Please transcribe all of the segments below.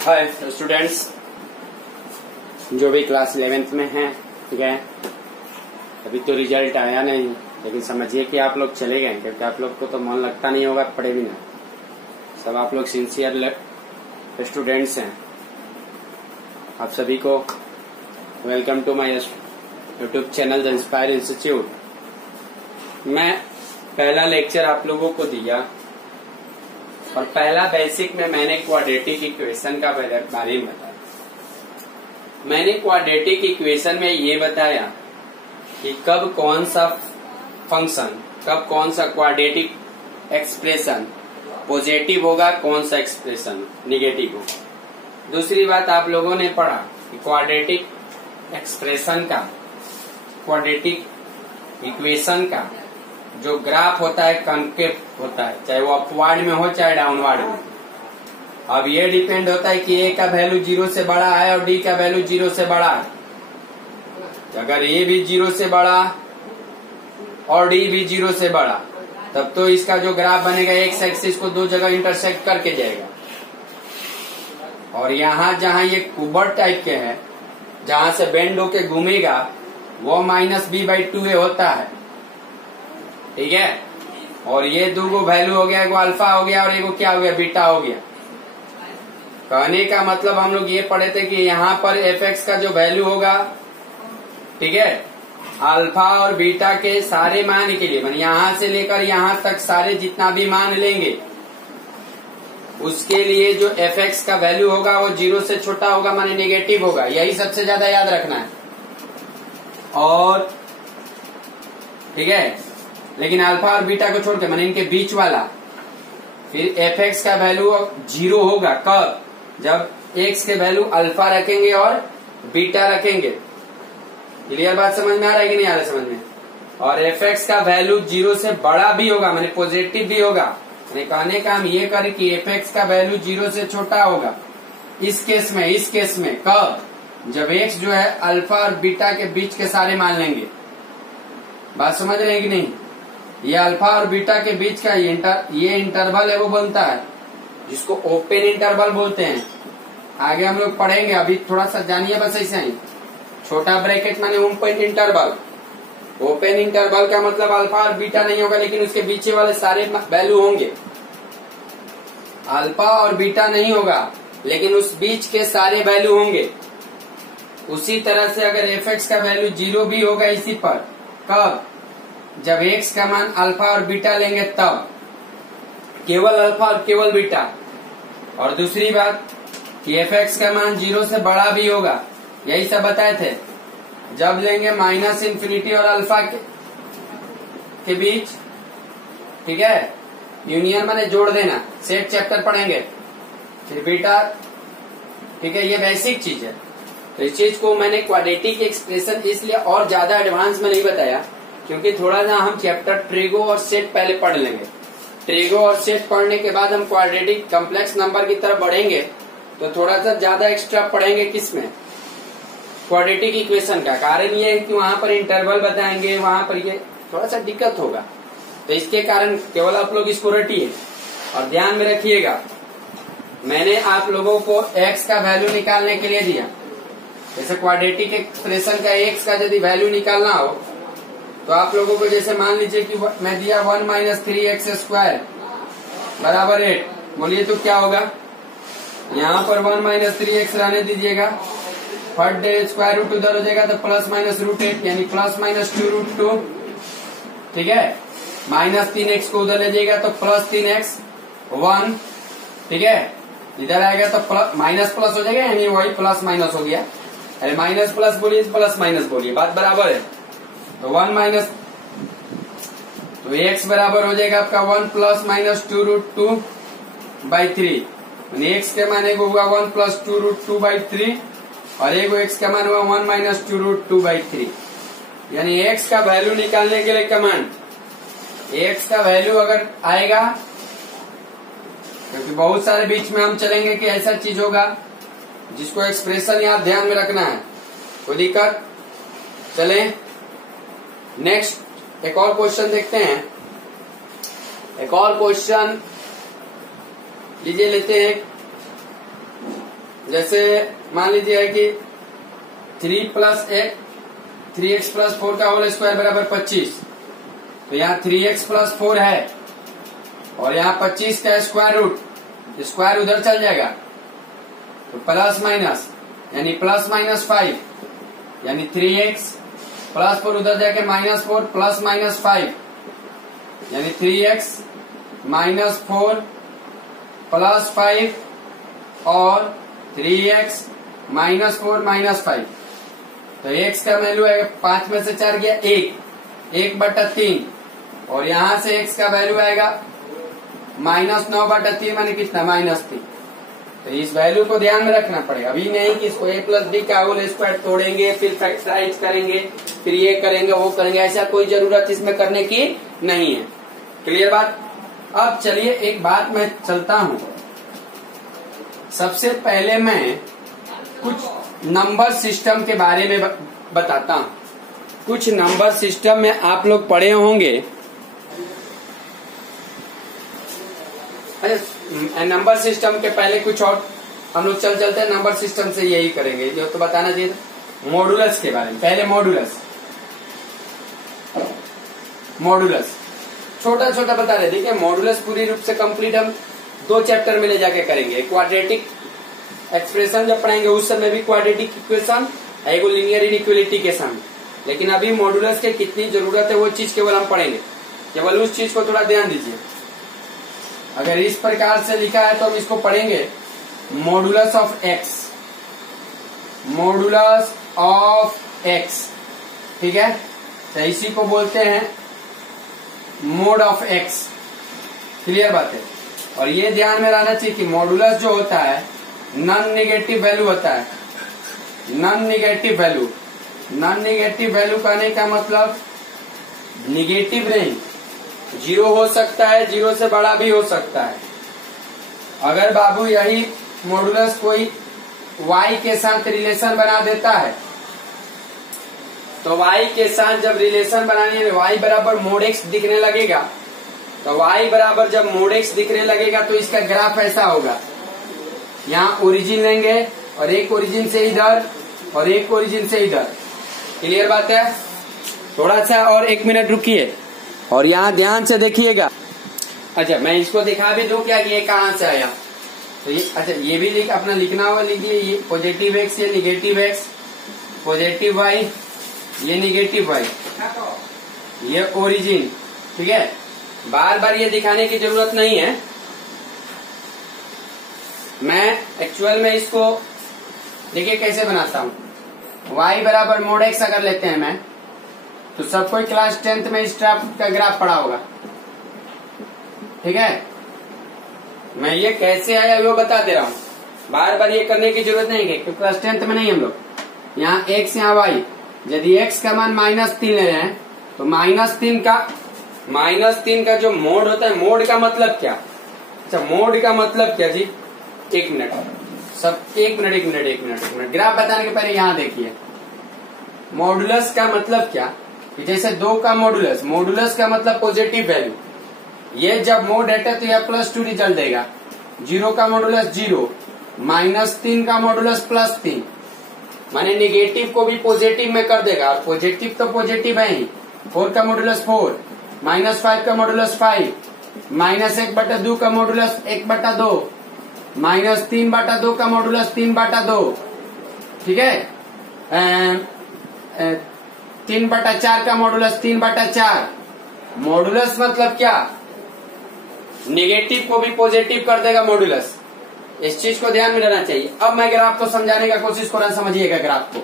Hi students, जो भी class 11th में हैं, ठीक है। अभी तो रिजल्ट आया नहीं, लेकिन समझिए कि आप लोग चले गए, क्योंकि आप लोग को तो मन लगता नहीं होगा पढ़े बिना। सब आप लोग सिंसियर स्टूडेंट्स हैं। आप सभी को welcome to my YouTube channel the inspire institute. मैं पहला लेक्चर आप लोगों को दिया और पहला बेसिक में मैंने क्वाड्रेटिक इक्वेशन का बारे में बताया। मैंने क्वाड्रेटिक इक्वेशन में ये बताया कि कब कौन सा फंक्शन, कब कौन सा क्वाड्रेटिक एक्सप्रेशन पॉजिटिव होगा, कौन सा एक्सप्रेशन निगेटिव होगा। दूसरी बात आप लोगों ने पढ़ा कि क्वाड्रेटिक एक्सप्रेशन का, क्वाड्रेटिक इक्वेशन का जो ग्राफ होता है कॉन्केव होता है, चाहे वो अपवर्ड में हो चाहे डाउनवर्ड में। अब ये डिपेंड होता है कि ए का वैल्यू 0 से बड़ा है और डी का वैल्यू 0 से बड़ा है। अगर ए भी 0 से बड़ा और डी भी 0 से बड़ा, तब तो इसका जो ग्राफ बनेगा एक्स एक्सिस को दो जगह इंटरसेक्ट करके जाएगा। और यहाँ जहाँ ये कुबर टाइप के है, जहाँ से बेंड होके घूमेगा, वो -b/2a होता है, ठीक है। और ये दो वैल्यू हो गया, एगो अल्फा हो गया और एगो क्या हो गया, बीटा हो गया। कहने का मतलब हम लोग ये पढ़े थे कि यहाँ पर fx का जो वैल्यू होगा, ठीक है, अल्फा और बीटा के सारे मान के लिए, यहाँ से लेकर यहाँ तक सारे जितना भी मान लेंगे, उसके लिए जो fx का वैल्यू होगा वो 0 से छोटा होगा, माने नेगेटिव होगा। यही सबसे ज्यादा याद रखना है। और ठीक है, लेकिन अल्फा और बीटा को छोड़ के, माने इनके बीच वाला, फिर fx का वैल्यू 0 होगा। कब? जब x के वैल्यू अल्फा रखेंगे और बीटा रखेंगे। क्लियर बात समझ में आ रहा है कि नहीं आ रहा समझ में? और fx का वैल्यू 0 से बड़ा भी होगा, माने पॉजिटिव भी होगा। माने कहने का हम ये करें कि fx का वैल्यू 0 से छोटा होगा। इस केस में कब? जब x जो है अल्फा और बीटा के बीच के सारे मान लेंगे। बात समझ रहे हैं कि नहीं? ये अल्फा और बीटा के बीच का ये इंटरवल है, वो बनता है जिसको ओपन इंटरवल बोलते हैं। आगे हम लोग पढ़ेंगे, अभी थोड़ा सा जानिए बस ऐसे ही। छोटा ब्रैकेट माने ओपन इंटरवल। ओपन इंटरवल का मतलब अल्फा और बीटा नहीं होगा, लेकिन उसके पीछे वाले सारे वैल्यू होंगे। अल्फा और बीटा नहीं होगा, लेकिन उस बीच के सारे वैल्यू होंगे। उसी तरह से अगर fx का वैल्यू 0 भी होगा इसी पर, कब? जब x का मान अल्फा और बीटा लेंगे, तब केवल अल्फा और केवल बीटा। और दूसरी बात कि fx का मान 0 से बड़ा भी होगा, यही सब बताए थे। जब लेंगे -∞ और अल्फा के बीच, ठीक है, यूनियन माने जोड़ देना, सेट चैप्टर पढ़ेंगे। फिर बीटा, ठीक है, ये बेसिक चीज है। तो इस चीज को मैंने क्वाड्रेटिक एक्सप्रेशन इसलिए और ज्यादा एडवांस में नहीं बताया, क्योंकि थोड़ा सा हम चैप्टर ट्रिगो और सेट पहले पढ़ लेंगे। ट्रिगो और सेट पढ़ने के बाद हम क्वाड्रेटिक कॉम्प्लेक्स नंबर की तरफ बढ़ेंगे, तो थोड़ा सा ज्यादा एक्स्ट्रा पढ़ेंगे। किसमें? क्वाड्रेटिक इक्वेशन का। कारण ये है कि वहां पर इंटरवल बताएंगे, वहां पर ये थोड़ा सा दिक्कत होगा। तो इसके कारण केवल आप लोग इसको रटिए और ध्यान में रखिएगा। मैंने आप लोगों को x का वैल्यू निकालने के लिए दिया। जैसे क्वाड्रेटिक एक्सप्रेशन का x का यदि वैल्यू निकालना हो, तो आप लोगों को जैसे मान लीजिए कि मैं दिया 1 - 3x² बराबर 8। बोलिए तो क्या होगा? यहाँ पर 1 - 3x रहने दीजिएगा, फट स्क्वायर रूट उधर हो जाएगा, तो +-√8 यानी +-2√2, ठीक है। -3x को उधर ले जाएगा तो +3x 1, ठीक है। इधर आएगा तो माइनस प्लस हो जाएगा, यानी वही प्लस माइनस हो गया। अरे माइनस प्लस बोलिए, प्लस माइनस बोलिए, बात बराबर है। तो 1 तो x बराबर हो जाएगा आपका 1 + -2√2/3। x के मान एगो हुआ 1 + 2√2/3 और एगो x का मान हुआ 1 - 2√2/3। यानी x का वैल्यू निकालने के लिए कमांड, x का वैल्यू अगर आएगा, क्योंकि बहुत सारे बीच में हम चलेंगे कि ऐसा चीज होगा जिसको एक्सप्रेशन यहाँ ध्यान में रखना है। कोई दिक्कत? चले नेक्स्ट एक और क्वेश्चन देखते हैं। एक और क्वेश्चन लीजिए, लेते हैं जैसे मान लीजिए है कि 3x प्लस 4 का होल स्क्वायर बराबर 25, तो यहाँ 3x प्लस 4 है और यहाँ 25 का स्क्वायर रूट, स्क्वायर उधर चल जाएगा तो प्लस माइनस यानी प्लस माइनस 5 यानी 3x प्लस 4 उधर जाके माइनस 4 प्लस माइनस 5 यानी 3x माइनस 4 प्लस 5 और 3x माइनस 4 माइनस 5। तो x का वैल्यू है 5 में से 4 गया 1/3 और यहाँ से x का वैल्यू आएगा -9/3 माने कितना -3। तो इस वैल्यू को ध्यान में रखना पड़ेगा, अभी नहीं कि इसको a प्लस बी का होल स्क्वायर तोड़ेंगे फिर फैक्टराइज करेंगे फिर ये करेंगे वो करेंगे, ऐसा कोई जरूरत इसमें करने की नहीं है। क्लियर बात। अब चलिए एक बात मैं चलता हूं, सबसे पहले मैं कुछ नंबर सिस्टम के बारे में बताता हूं। कुछ नंबर सिस्टम में आप लोग पढ़े होंगे। नंबर सिस्टम के पहले कुछ और हम लोग चलते हैं नंबर सिस्टम से यही करेंगे जो तो बताना चाहिए। मॉडुलस के बारे में पहले मॉडुलस छोटा छोटा बता रहे। देखिए मॉडुलस पूरी रूप से कंप्लीट हम 2 चैप्टर में ले जाके करेंगे। क्वाड्रेटिक एक्सप्रेशन जब पढ़ेंगे उस समय भी क्वाड्रेटिक इक्वेशन एगो लीनियर इनइक्वालिटी के सामने, लेकिन अभी मॉडुलस के कितनी जरूरत है वो चीज केवल हम पढ़ेंगे। केवल उस चीज को थोड़ा ध्यान दीजिए। अगर इस प्रकार से लिखा है तो हम इसको पढ़ेंगे modulus of x, modulus of x, ठीक है। तो इसी को बोलते हैं मोड ऑफ एक्स। क्लियर बात है। और ये ध्यान में रहना चाहिए कि मॉडुलस जो होता है नॉन नेगेटिव वैल्यू होता है। Non negative value, non negative value कहने का मतलब निगेटिव नहीं, 0 हो सकता है, 0 से बड़ा भी हो सकता है। अगर बाबू यही मॉडुलस कोई y के साथ रिलेशन बना देता है तो y के साथ जब रिलेशन बनाने में y बराबर मोड x दिखने लगेगा, तो y बराबर जब मोड x दिखने लगेगा तो इसका ग्राफ ऐसा होगा। यहाँ ओरिजिन लेंगे और एक ओरिजिन से इधर और एक ओरिजिन से इधर। क्लियर बात है। थोड़ा सा और 1 मिनट रुकिए और यहाँ ध्यान से देखिएगा। अच्छा मैं इसको दिखा भी दूं क्या कि ये कहाँ से आया। तो ये अच्छा ये भी अपना लिखना होगा, लिखिए ये पॉजिटिव x ये निगेटिव x, पॉजिटिव y ये निगेटिव y, ये ओरिजिन, ठीक है। बार बार ये दिखाने की जरूरत नहीं है। मैं एक्चुअल में इसको देखिए कैसे बनाता हूँ। y बराबर मोड x अगर लेते हैं मैं तो सब कोई क्लास 10th में इस टाइप का ग्राफ पढ़ा होगा, ठीक है। मैं ये कैसे आया वो बता दे रहा हूँ, बार बार ये करने की जरूरत नहीं है क्योंकि क्लास 10th में नहीं हम लोग। यहाँ x यहाँ y, यदि x का मान -3 ले रहे हैं तो -3 का जो मोड होता है, मोड का मतलब क्या। अच्छा मोड का मतलब क्या जी, 1 मिनट सब 1 मिनट ग्राफ बताने के पहले यहाँ देखिए मॉडुलस का मतलब क्या। जैसे 2 का मॉडुलस, मॉडुलस का मतलब पॉजिटिव वैल्यू। ये जब मोड हटे तो यह +2 रिजल्ट देगा। 0 का मॉडुलस 0, -3 का मॉडुलस +3 माने नेगेटिव को भी पॉजिटिव में कर देगा। और पॉजिटिव तो पॉजिटिव है ही। 4 का मॉडुलस 4, -5 का मॉडुलस 5, -1/2 का मॉडुलस 1/2, -3/2 का मॉडुलस 3/2, ठीक है। 3/4 का मॉडुलस 3/4। मॉडुलस मतलब क्या, नेगेटिव को भी पॉजिटिव कर देगा मॉडुलस। इस चीज को ध्यान में रहना चाहिए। अब मैं ग्राफ को समझाने का कोशिश कर रहा, समझिएगा ग्राफ को,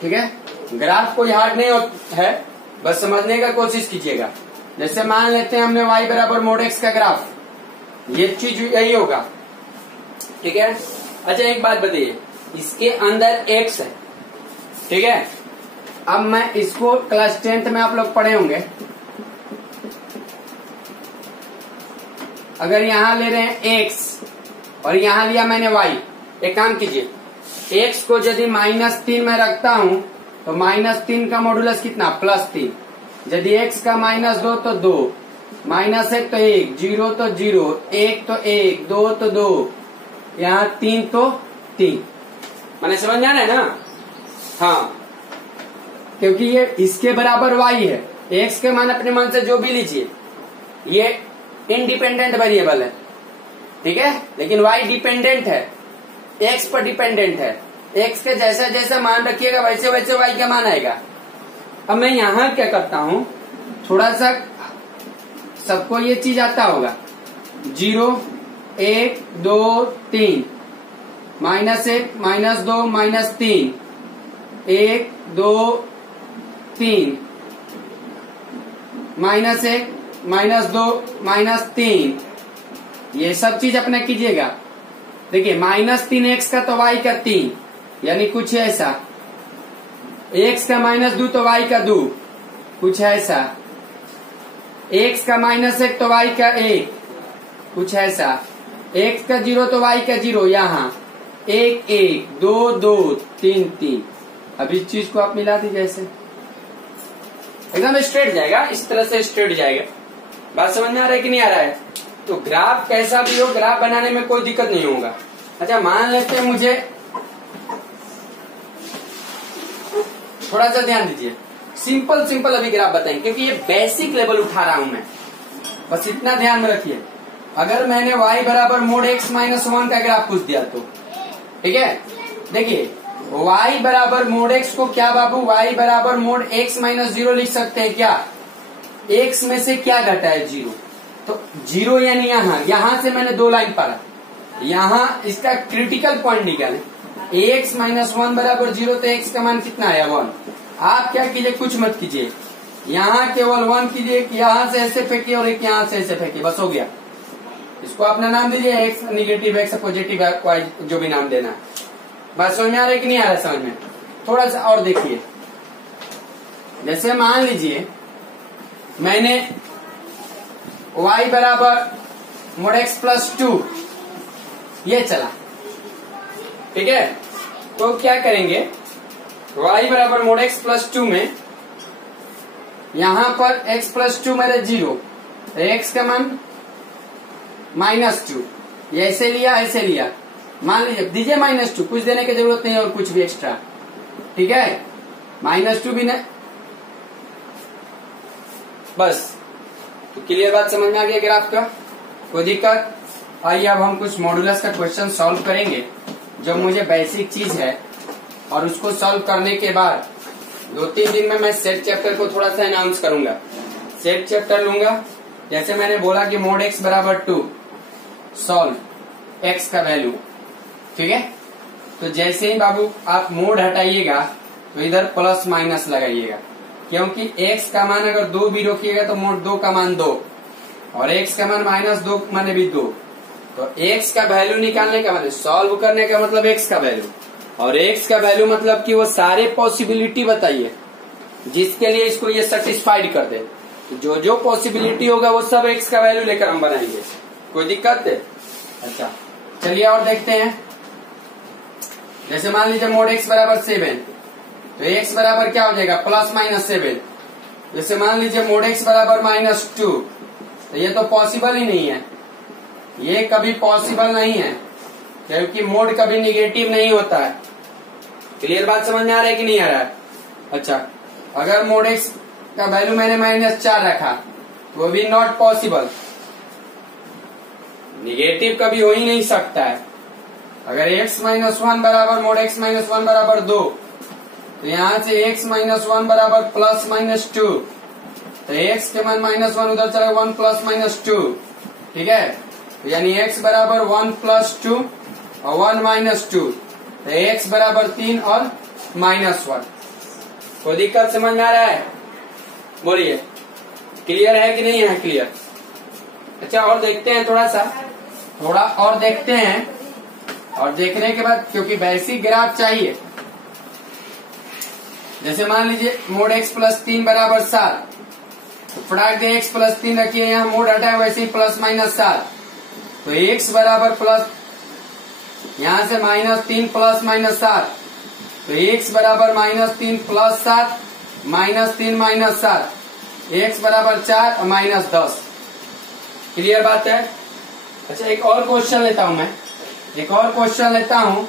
ठीक है। ग्राफ कोई हार्ड नहीं है, बस समझने का कोशिश कीजिएगा। जैसे मान लेते हैं हमने y बराबर मोड x का ग्राफ, ये चीज यही होगा, ठीक है। अच्छा एक बात बताइए, इसके अंदर x है, ठीक है। अब मैं इसको क्लास 10th में आप लोग पढ़े होंगे। अगर यहाँ ले रहे हैं x और यहाँ लिया मैंने y, एक काम कीजिए, x को यदि -3 में रखता हूँ तो -3 का मॉडुलस कितना +3। यदि x का -2 तो 2, -1 तो 1, 0 तो 0, 1 तो 1, 2 तो 2, यहाँ 3 तो 3। मैंने समझ में आ रहा है ना? हाँ, क्योंकि ये इसके बराबर y है, x के मान अपने मन से जो भी लीजिए, ये इंडिपेंडेंट वेरिएबल है, ठीक है, लेकिन y डिपेंडेंट है, x पर डिपेंडेंट है। x के जैसा जैसा मान रखिएगा वैसे वैसे y का मान आएगा। अब मैं यहां क्या करता हूं, थोड़ा सा सबको ये चीज आता होगा, 0 1 2 3 -1 -2 -3 1 2 3 -1 -2 -3, ये सब चीज अपने कीजिएगा। देखिए -3x का तो y का 3, यानी कुछ ऐसा, x का -2 तो y का 2, कुछ ऐसा, x का -1 तो y का 1, कुछ ऐसा, x का 0 तो y का 0, यहाँ 1 1 2 2 3 3। अब इस चीज को आप मिला दीजिए, ऐसे एकदम स्ट्रेट जाएगा, इस तरह से स्ट्रेट जाएगा। बात समझ में आ रहा है कि नहीं आ रहा है? तो ग्राफ कैसा भी हो, ग्राफ बनाने में कोई दिक्कत नहीं होगा। अच्छा, मान लेते हैं, मुझे थोड़ा सा ध्यान दीजिए, सिंपल सिंपल अभी ग्राफ बताएंगे, क्योंकि ये बेसिक लेवल उठा रहा हूं मैं, बस इतना ध्यान में रखिए। अगर मैंने y बराबर मोड x -1 का ग्राफ पूछ दिया तो ठीक है, देखिए y बराबर मोड x को क्या बाबू, y बराबर मोड x -0 लिख सकते हैं क्या? x में से क्या घटा है? 0। तो 0 यानी यहां से मैंने 2 लाइन पढ़ा, यहां इसका क्रिटिकल पॉइंट निकाले, x -1 बराबर 0, तो x का मान कितना आया? 1। आप क्या कीजिए, कुछ मत कीजिए, यहाँ केवल 1 कीजिए, यहां से ऐसे फेंकिए और एक यहां से ऐसे फेंकिए, बस हो गया। इसको अपना नाम दीजिए, x negative, x positive, y जो भी नाम देना है। बात समझ में आ रहा है कि नहीं आ रहा है? समझ में? थोड़ा सा और देखिए, जैसे मान लीजिए मैंने y बराबर मोड x +2 ये चला, ठीक है, तो क्या करेंगे, y बराबर मोड x +2 में यहां पर x +2 मेरे 0, x का मान -2, ये ऐसे लिया ऐसे लिया, मान लीजिए दीजिए -2, कुछ देने की जरूरत नहीं और कुछ भी एक्स्ट्रा, ठीक है, -2 भी नहीं, बस। तो क्लियर बात समझ में आ गया ग्राफ का? कोई दिक्कत? आइए अब हम कुछ मॉडुलस का क्वेश्चन सॉल्व करेंगे, जो मुझे बेसिक चीज है, और उसको सॉल्व करने के बाद 2-3 दिन में मैं सेट चैप्टर को थोड़ा सा अनाउंस करूंगा। सेट चैप्टर लूंगा, जैसे मैंने बोला कि मोड x बराबर 2, सॉल्व x का वैल्यू, ठीक है। तो जैसे ही बाबू आप मोड हटाइएगा तो इधर प्लस माइनस लगाइएगा, क्योंकि x का मान अगर 2 भी रोकिएगा तो मोड 2 का मान 2, और x का मान -2 माने भी 2। तो x का वैल्यू निकालने का मतलब, सॉल्व करने का मतलब x का वैल्यू, और x का वैल्यू मतलब कि वो सारे पॉसिबिलिटी बताइए जिसके लिए इसको ये सेटिस्फाइड कर दे। जो जो पॉसिबिलिटी होगा वो सब x का वैल्यू लेकर हम बनाएंगे। कोई दिक्कत है? अच्छा चलिए और देखते हैं। जैसे मान लीजिए मोड x बराबर 7, तो x बराबर क्या हो जाएगा, +-7। जैसे मान लीजिए मोड x बराबर -2, तो ये तो पॉसिबल ही नहीं है, ये कभी पॉसिबल नहीं है, क्योंकि मोड कभी निगेटिव नहीं होता है। क्लियर बात समझ में आ रहा है कि नहीं आ रहा है? अच्छा, अगर मोड x का वैल्यू मैंने -4 रखा तो वो भी नॉट पॉसिबल, निगेटिव कभी हो ही नहीं सकता है। अगर x-1 बराबर मोड x -1 बराबर 2, तो यहाँ से x-1 बराबर +-2, तो x के मान -1 उधर चला 1 +-2, ठीक है, तो यानी x बराबर 1 +2 और 1 -2, तो x बराबर 3 और -1। कोई दिक्कत समझ में आ रहा है? बोलिए, क्लियर है कि नहीं है? क्लियर। अच्छा और देखते हैं, थोड़ा और देखते हैं, और देखने के बाद, क्योंकि बेसिक ग्राफ चाहिए, जैसे मान लीजिए मोड x +3 बराबर 7, तो फटाक दे x +3 रखिए, यहाँ मोड हटा है, वैसे ही +-7, तो x बराबर प्लस, यहाँ से -3 +-7, तो x बराबर -3 + 7 -3 -7, x बराबर 4 और -10। क्लियर बात है? अच्छा एक और क्वेश्चन लेता हूं मैं,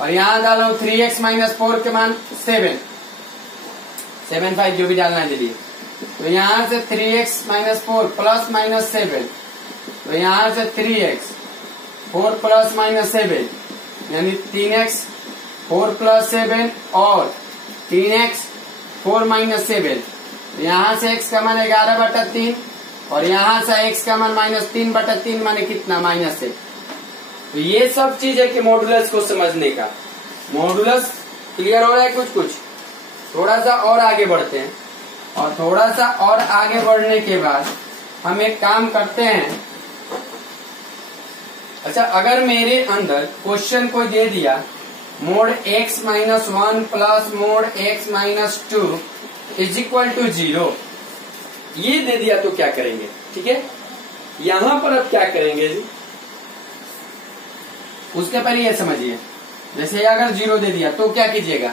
और यहाँ डालो 3x माइनस 4 के मान 7 5 जो भी डालना है दीजिए। तो यहाँ से 3x माइनस 4 प्लस माइनस 7, तो यहाँ से 3x 4 प्लस माइनस 7 यानी 3x 4 प्लस 7 और 3x 4 माइनस 7। यहाँ से x का मान 11/3 और यहाँ से x का मान -3/3 माने कितना -1। तो ये सब चीज है कि मॉडुलस को समझने का। मॉडुलस क्लियर हो रहा है कुछ। थोड़ा सा और आगे बढ़ते हैं और थोड़ा सा और आगे बढ़ने के बाद हम एक काम करते हैं। अच्छा, अगर मेरे अंदर क्वेश्चन को दे दिया mod x minus 1 plus mod x minus 2 is equal to 0, ये दे दिया तो क्या करेंगे? ठीक है, यहां पर अब क्या करेंगे जी, उसके पहले ये समझिए। जैसे अगर 0 दे दिया तो क्या कीजिएगा,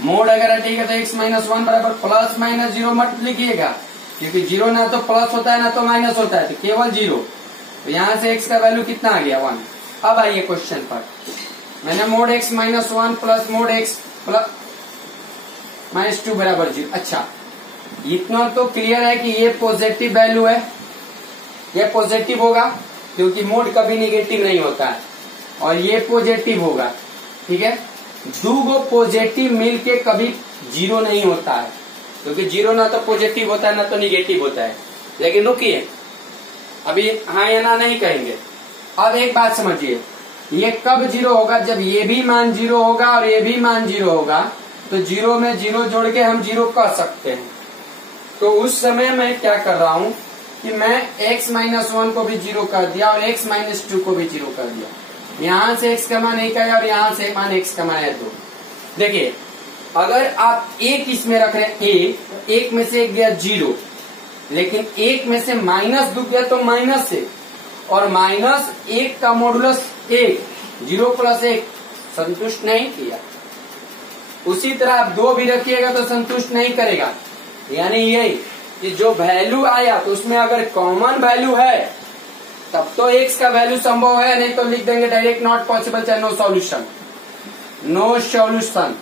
मोड अगर ठीक है तो x माइनस 1 बराबर प्लस माइनस 0 मत लिखिएगा, क्योंकि 0 ना तो प्लस होता है ना तो माइनस होता है, तो केवल 0। तो यहाँ से x का वैल्यू कितना आ गया 1। अब आइए क्वेश्चन पर, मैंने mode x minus 1 plus mod x plus minus 2 बराबर 0। अच्छा, इतना तो क्लियर है कि ये पॉजिटिव वैल्यू है, ये पॉजिटिव होगा क्योंकि मोड कभी निगेटिव नहीं होता है, और ये पॉजिटिव होगा। ठीक है, दो गो पॉजिटिव मिलके कभी 0 नहीं होता है, क्योंकि 0 ना तो पॉजिटिव होता है ना तो निगेटिव होता है। लेकिन रुकिए, अभी हाँ या ना नहीं कहेंगे। अब एक बात समझिए, ये कब 0 होगा, जब ये भी मान 0 होगा और ये भी मान 0 होगा, तो 0 में 0 जोड़ के हम 0 कह सकते हैं। तो उस समय मैं क्या कर रहा हूं कि मैं x माइनस 1 को भी 0 कर दिया और x माइनस 2 को भी 0 कर दिया। यहाँ से x का मान 1 आया और यहाँ से मान x का मान है 2। देखिए, अगर आप एक इसमें रख रहे हैं एक में से एक गया 0, लेकिन एक में से माइनस 2 गया तो माइनस से, और -1 का मॉडुलस 1, 0 + 1 संतुष्ट नहीं किया। उसी तरह आप 2 भी रखिएगा तो संतुष्ट नहीं करेगा। यानी यही कि जो वैल्यू आया तो उसमें अगर कॉमन वैल्यू है तब तो x का वैल्यू संभव है, नहीं तो लिख देंगे डायरेक्ट नॉट पॉसिबल, चाहे नो सॉल्यूशन। नो सॉल्यूशन,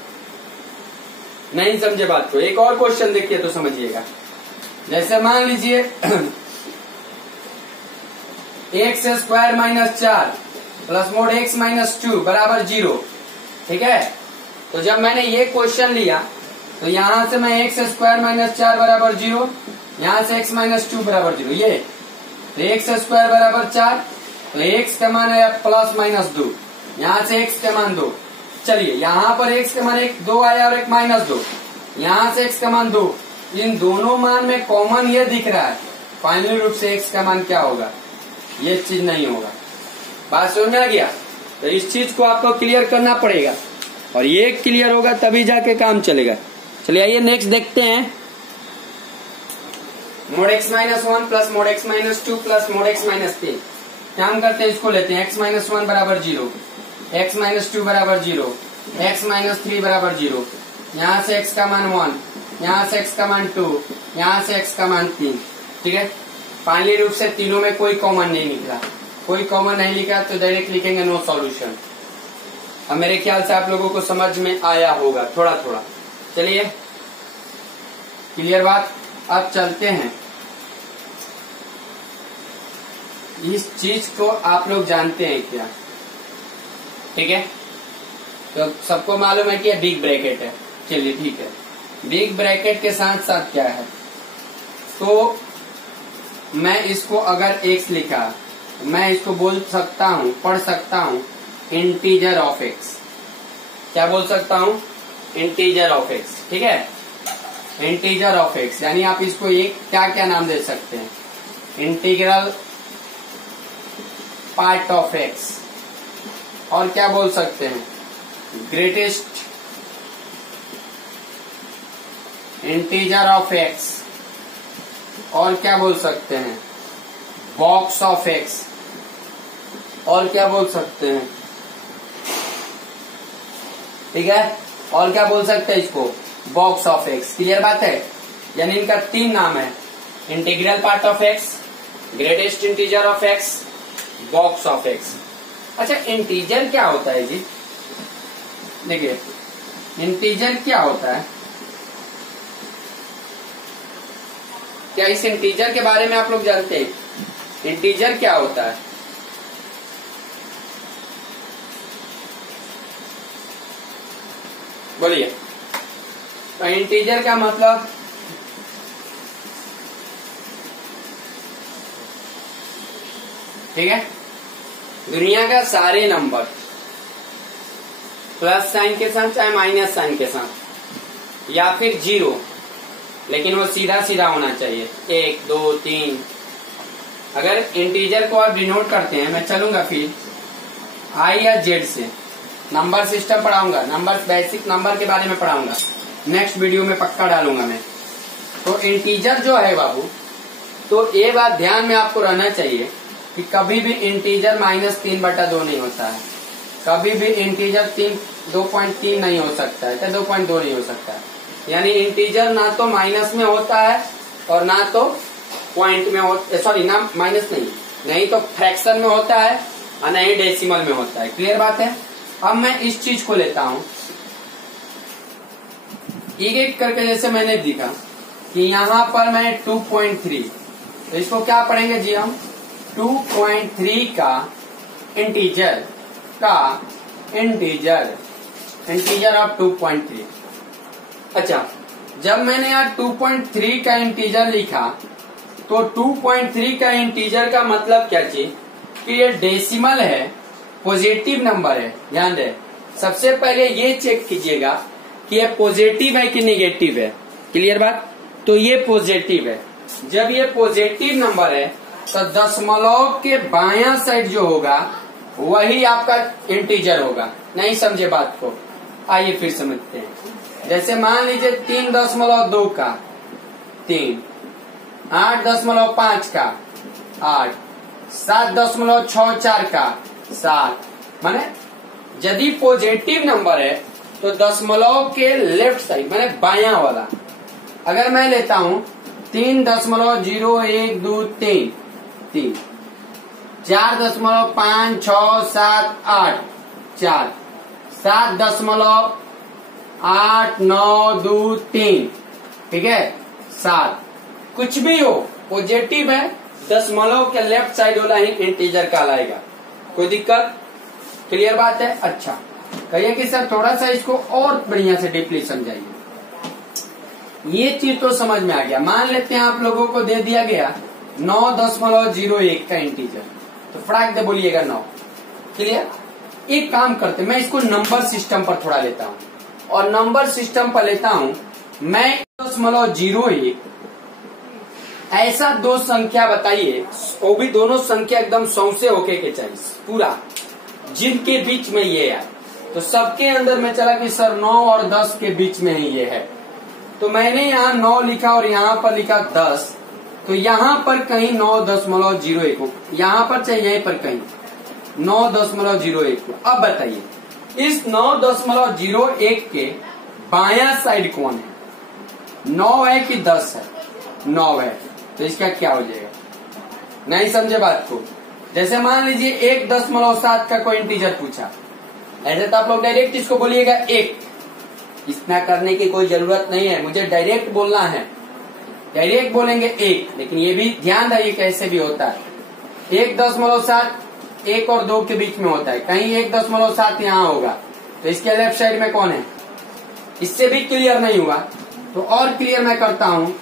नहीं समझे बात को। एक और क्वेश्चन देखिए तो समझिएगा। जैसे मान लीजिए x² - 4 plus mod x minus 2 बराबर 0। ठीक है, तो जब मैंने ये क्वेश्चन लिया तो यहां से मैं x² - 4 बराबर 0, यहां से x माइनस 2 बराबर 0, ये तो x² बराबर 4, तो x का मान आया प्लस माइनस 2, यहां से x का मान 2। चलिए, यहां पर x का मान 2 आया और एक -2, यहां से x का मान 2। इन दोनों मान में कॉमन ये दिख रहा है, फाइनल रूप से x का मान क्या होगा, ये चीज नहीं होगा। बात समझ में आ गया? तो इस चीज को आपको क्लियर करना पड़ेगा, और ये क्लियर होगा तभी जाके काम चलेगा। चलिए आइए नेक्स्ट देखते हैं। Mode x minus 1 plus mod x minus 2 plus mod x minus 3। काम करते हैं, इसको लेते हैं। x माइनस 1 बराबर 0, x माइनस 2 बराबर 0, x माइनस 3 बराबर 0, यहाँ से x का मान 1, यहाँ से x का मान 2, यहाँ से x का मान 3। ठीक है, फाइनली रूप से तीनों में कोई कॉमन नहीं निकला, कोई कॉमन नहीं लिखा तो डायरेक्ट लिखेंगे नो सॉल्यूशन। अब मेरे ख्याल से आप लोगों को समझ में आया होगा थोड़ा थोड़ा। चलिए, क्लियर बात। अब चलते हैं, इस चीज को आप लोग जानते हैं क्या? ठीक है, तो सबको मालूम है कि बिग ब्रैकेट है। चलिए ठीक है, बिग ब्रैकेट के साथ साथ क्या है, तो मैं इसको अगर x लिखा, मैं इसको बोल सकता हूं, पढ़ सकता हूं इंटीजर ऑफ x। क्या बोल सकता हूं? Integer of x। ठीक है, इंटीजर ऑफ x, यानी आप इसको एक क्या क्या नाम दे सकते हैं, इंटीग्रल पार्ट ऑफ x, और क्या बोल सकते हैं, ग्रेटेस्ट इंटीजर ऑफ x, और क्या बोल सकते हैं, बॉक्स ऑफ x, और क्या बोल सकते हैं, ठीक है, और क्या बोल सकते हैं इसको, बॉक्स ऑफ x। क्लियर बात है? यानी इनका 3 नाम है, integral part of x, greatest integer of x, box of x। अच्छा, इंटीजर क्या होता है जी? देखिए इंटीजर क्या होता है, क्या इस इंटीजर के बारे में आप लोग जानते हैं? इंटीजर क्या होता है? बोलिए। तो इंटीजर का मतलब ठीक है, दुनिया का सारे नंबर प्लस साइन के साथ चाहे माइनस साइन के साथ या फिर जीरो, लेकिन वो सीधा सीधा होना चाहिए, 1 2 3। अगर इंटीजर को आप डिनोट करते हैं, मैं चलूंगा फिर आई या जेड से, नंबर सिस्टम पढ़ाऊंगा, नंबर बेसिक नंबर के बारे में पढ़ाऊंगा, नेक्स्ट वीडियो में पक्का डालूंगा मैं। तो इंटीजर जो है बाबू, तो ये बात ध्यान में आपको रहना चाहिए कि कभी भी इंटीजर -3/2 नहीं होता है, कभी भी इंटीजर 2.3 नहीं हो सकता है, 2.2 नहीं हो सकता है। यानी इंटीजर ना तो माइनस में होता है और ना तो पॉइंट में सॉरी ना माइनस नहीं तो फ्रैक्शन में होता है और ना ही डेसिमल में होता है। क्लियर बात है? अब मैं इस चीज को लेता हूं एक करके, जैसे मैंने दिखा कि यहाँ पर मैं 2.3, तो इसको क्या पढ़ेंगे जी हम? 2.3 का इंटीजर ऑफ 2.3। अच्छा, जब मैंने यहाँ 2.3 का इंटीजर लिखा तो 2.3 का इंटीजर का मतलब क्या चीज कि ये डेसिमल है, पॉजिटिव नंबर है। ध्यान दें, सबसे पहले ये चेक कीजिएगा कि ये पॉजिटिव है कि नेगेटिव है। क्लियर बात? तो ये पॉजिटिव है। जब ये पॉजिटिव नंबर है तो दशमलव के बायां साइड जो होगा वही आपका इंटीजर होगा। नहीं समझे बात को? आइए फिर समझते हैं। जैसे मान लीजिए 3.2 का 3, 8.5 का 8, 7.64 का 7। माने यदि पॉजिटिव नंबर है तो दशमलव के लेफ्ट साइड माने बायां वाला, अगर मैं लेता हूं 3.0123 3, 4.5678 4, 7.8923, ठीक है 7। कुछ भी हो पॉजिटिव है, दशमलव के लेफ्ट साइड वाला ही इंटीजर कहलाएगा। कोई दिक्कत? क्लियर बात है? अच्छा, कहिए कि सर थोड़ा सा इसको और बढ़िया से डीपली समझाइए। ये चीज तो समझ में आ गया। मान लेते हैं आप लोगों को दे दिया गया 9.01 का इंटीजर, तो फटाक दे बोलिएगा 9। क्लियर? एक काम करते, मैं इसको नंबर सिस्टम पर थोड़ा लेता हूं, और नंबर सिस्टम पर लेता हूं मैं 0.01। ऐसा दो संख्या बताइए, वो भी दोनों संख्या एकदम 100 से होके के चाहिए पूरा, जिनके बीच में ये है। तो सबके अंदर में चला कि सर 9 और 10 के बीच में ही ये है, तो मैंने यहाँ 9 लिखा और यहाँ पर लिखा 10। तो यहाँ पर कहीं 9.01 हो, यहाँ पर चाहे यहीं पर कहीं 9.01 हो। अब बताइए इस 9.01 के बायां साइड कौन है? 9 है कि 10 है? 9 है। तो इसका क्या हो जाएगा? नहीं समझे बात को? जैसे मान लीजिए 1.7 का कोई इंटीजर पूछा, ऐसे तो आप लोग डायरेक्ट इसको बोलिएगा 1। इतना करने की कोई जरूरत नहीं है, मुझे डायरेक्ट बोलना है, डायरेक्ट बोलेंगे 1। लेकिन ये भी ध्यान रखिए कैसे भी होता है, 1.7 1 और 2 के बीच में होता है, कहीं 1.7 यहाँ होगा, तो इसके लेफ्ट साइड में कौन है? इससे भी क्लियर नहीं हुआ तो और क्लियर मैं करता हूँ,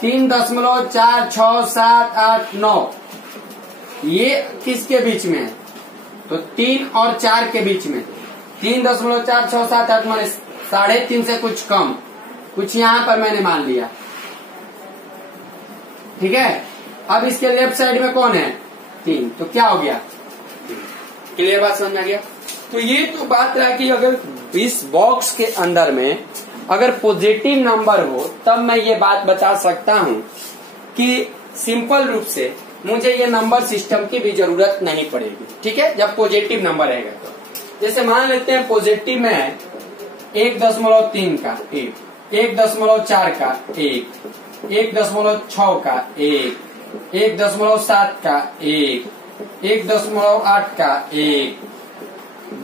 3.4678 ये किसके बीच में है? तो 3 और 4 के बीच में। 3.4678 माने 3.5 से कुछ कम, कुछ यहाँ पर मैंने मान लिया, ठीक है। अब इसके लेफ्ट साइड में कौन है? 3, तो क्या हो गया? क्लियर बात समझ में आ गया? तो ये तो बात रहा कि अगर इस बॉक्स के अंदर में अगर पॉजिटिव नंबर हो तब मैं ये बात बता सकता हूं कि सिंपल रूप से मुझे ये नंबर सिस्टम की भी जरूरत नहीं पड़ेगी, ठीक है, जब पॉजिटिव नंबर रहेगा तो। जैसे मान लेते हैं पॉजिटिव में है 1.3 का 1, 1.4 का 1, 1.6 का 1, 1.7 का 1, 1.8 का 1,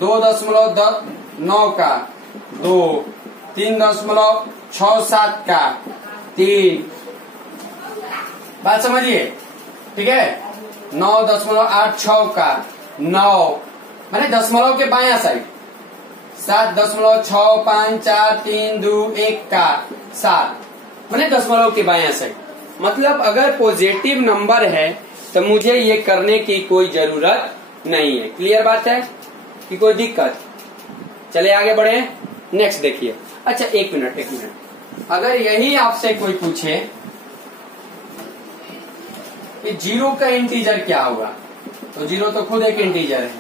2.9 का 2, 3.67 का 3, बात समझिए, ठीक है। 9.86 का 9, मैंने दशमलव के बायां साइड। 7.654321 का 7, मैंने दशमलव के बायां साइड। मतलब अगर पॉजिटिव नंबर है तो मुझे ये करने की कोई जरूरत नहीं है। क्लियर बात है कि कोई दिक्कत? चले आगे बढ़े, नेक्स्ट देखिए। अच्छा एक मिनट, अगर यही आपसे कोई पूछे कि 0 का इंटीजर क्या होगा, तो 0 तो खुद एक इंटीजर है।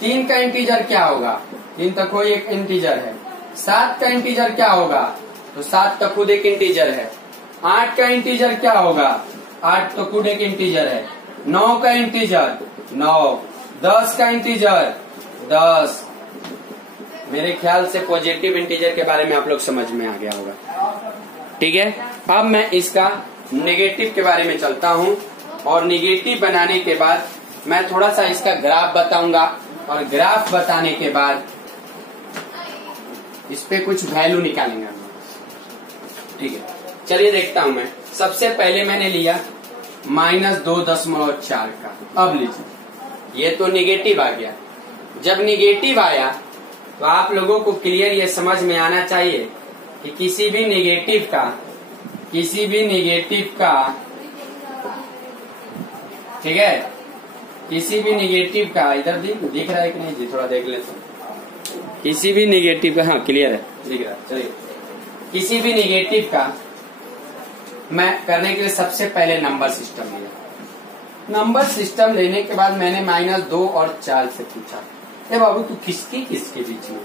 3 का इंटीजर क्या होगा, 3 तो कोई एक इंटीजर है। 7 का इंटीजर क्या होगा, तो 7 तो खुद एक इंटीजर है। 8 का इंटीजर क्या होगा, 8 तो खुद एक इंटीजर है। 9 का इंटीजर 9, 10 का इंटीजर 10। मेरे ख्याल से पॉजिटिव इंटीजर के बारे में आप लोग समझ में आ गया होगा, ठीक है। अब मैं इसका नेगेटिव के बारे में चलता हूं, और नेगेटिव बनाने के बाद मैं थोड़ा सा इसका ग्राफ बताऊंगा, और ग्राफ बताने के बाद इस पे कुछ वैल्यू निकालेंगे, ठीक है। चलिए देखता हूं मैं। सबसे पहले मैंने लिया -2.4 का। अब लीजिए, ये तो नेगेटिव आ गया। जब नेगेटिव आया तो आप लोगों को क्लियर ये समझ में आना चाहिए कि किसी भी नेगेटिव का ठीक है, किसी भी नेगेटिव का, इधर दिख रहा है कि नहीं जी, थोड़ा देख लेते हैं। किसी भी नेगेटिव का, हाँ क्लियर है, दिख रहा है। चलिए, किसी भी नेगेटिव का मैं करने के लिए सबसे पहले नंबर सिस्टम लिया। नंबर सिस्टम लेने के बाद मैंने -2 और 4 से पूछा, ए बाबू तू किसके बीच में है?